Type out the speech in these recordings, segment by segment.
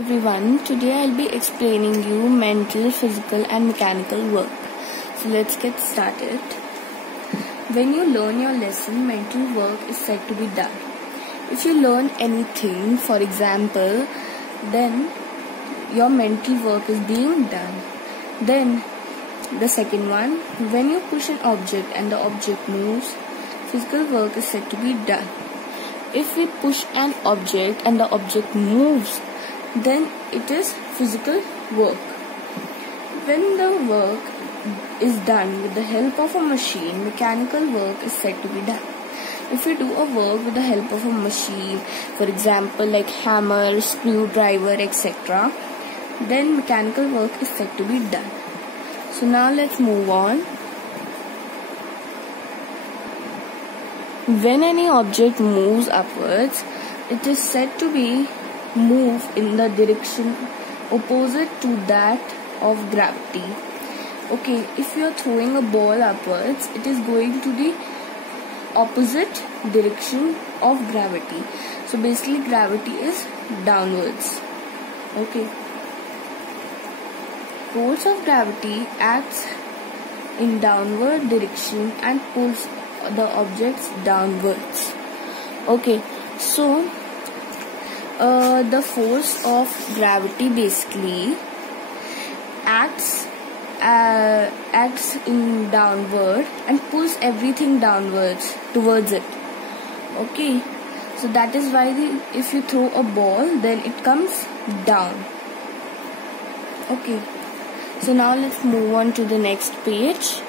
Everyone, today I'll be explaining you mental, physical and mechanical work. So let's get started. When you learn your lesson, mental work is said to be done. If you learn anything, for example, then your mental work is being done. Then the second one, when you push an object and the object moves, physical work is said to be done. If we push an object and the object moves, then it is physical work. When the work is done with the help of a machine, mechanical work is said to be done. If we do a work with the help of a machine, for example like hammer, screwdriver, etc., then mechanical work is said to be done. So now let's move on. When any object moves upwards, it is said to be move in the direction opposite to that of gravity. Okay, if you are throwing a ball upwards, it is going to the opposite direction of gravity. So basically gravity is downwards. Okay. Force of gravity acts in downward direction and pulls the objects downwards. Okay, so the force of gravity basically acts in downward and pulls everything downwards towards it. Okay, so that is why if you throw a ball, then it comes down. Okay, so now let's move on to the next page.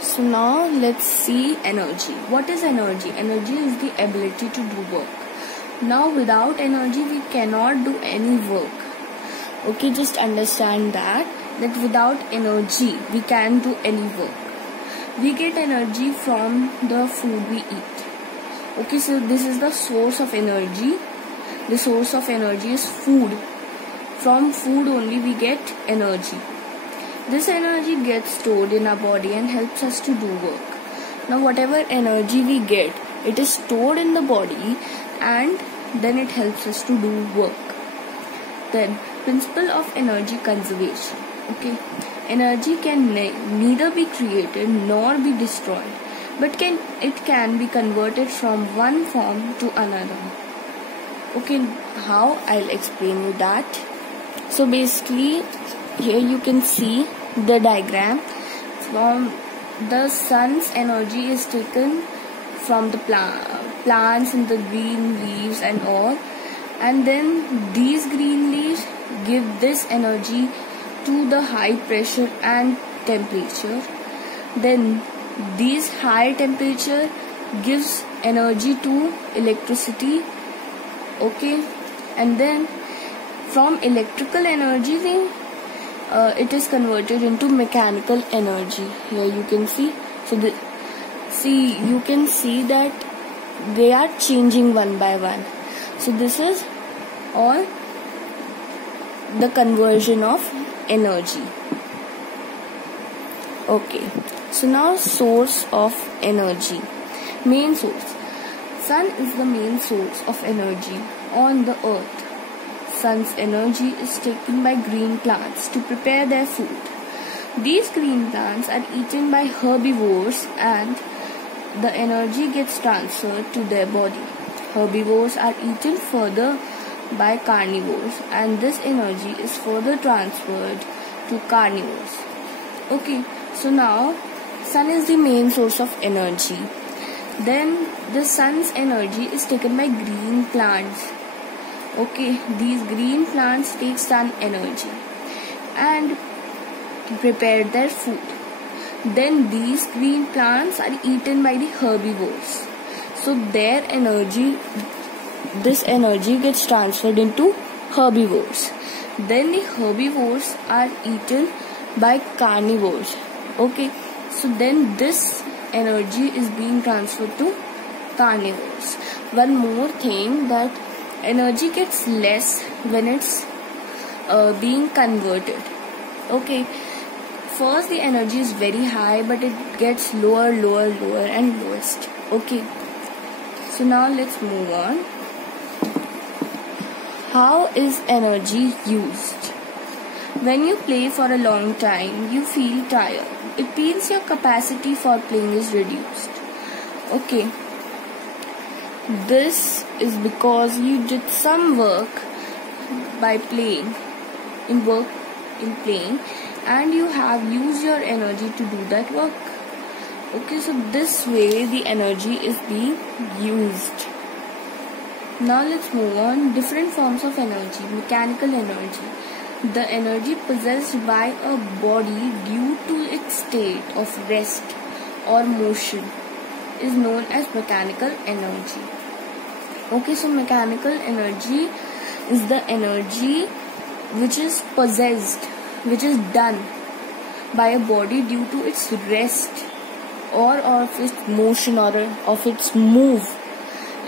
So now let's see energy. What is energy? Energy is the ability to do work. Now without energy we cannot do any work. Okay, just understand that without energy we can't do any work. We get energy from the food we eat. Okay, so this is the source of energy. The source of energy is food. From food only we get energy. This energy gets stored in our body and helps us to do work. Now whatever energy we get, it is stored in the body and then it helps us to do work. Then principle of energy conservation. Okay, energy can neither be created nor be destroyed, but it can be converted from one form to another. Okay, how? I'll explain you that. So basically here you can see the diagram. From the sun's energy is taken from the plants and the green leaves and all, and then these green leaves give this energy to the high pressure and temperature. Then this high temperature gives energy to electricity. Okay, and then from electrical energy it is converted into mechanical energy. Here you can see. So you can see that they are changing one by one. So this is all the conversion of energy. Okay, so now source of energy. Main source. Sun is the main source of energy on the earth. Sun's energy is taken by green plants to prepare their food. These green plants are eaten by herbivores and the energy gets transferred to their body. Herbivores are eaten further by carnivores and this energy is further transferred to carnivores. Okay, so now sun is the main source of energy. Then the sun's energy is taken by green plants. Okay, these green plants take sun energy and prepare their food. Then these green plants are eaten by the herbivores. So their energy, this energy gets transferred into herbivores. Then the herbivores are eaten by carnivores. Okay, so then this energy is being transferred to carnivores. One more thing, that energy gets less when it's being converted. Okay, first the energy is very high, but it gets lower and lowest. Okay, so now let's move on. How is energy used? When you play for a long time, you feel tired. It means your capacity for playing is reduced. Okay. This is because you did some work by playing, in playing, and you have used your energy to do that work. Okay, so this way the energy is being used. Now let's move on. Different forms of energy. Mechanical energy. The energy possessed by a body due to its state of rest or motion is known as mechanical energy. Okay, so mechanical energy is the energy which is possessed, which is done by a body due to its rest or of its motion or of its move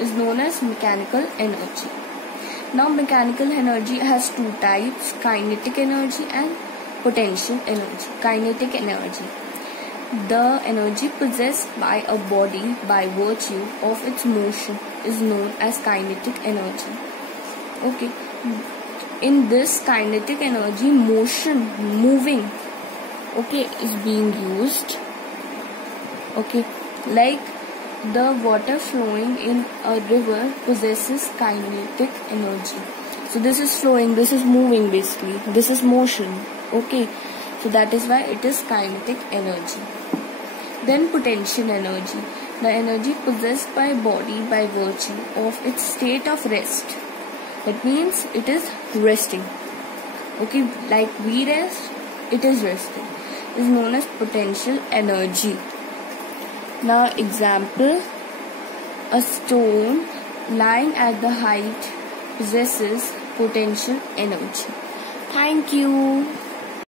is known as mechanical energy. Now mechanical energy has two types, kinetic energy and potential energy. Kinetic energy. The energy possessed by a body by virtue of its motion is known as kinetic energy. Okay. In this kinetic energy, motion, moving, okay, is being used. Okay. Like the water flowing in a river possesses kinetic energy. So this is flowing, this is moving basically. This is motion. Okay. So that is why it is kinetic energy. Then potential energy. The energy possessed by body by virtue of its state of rest. That means it is resting. Okay. Like we rest, it is resting. Is known as potential energy. Now example, a stone lying at the height possesses potential energy. Thank you.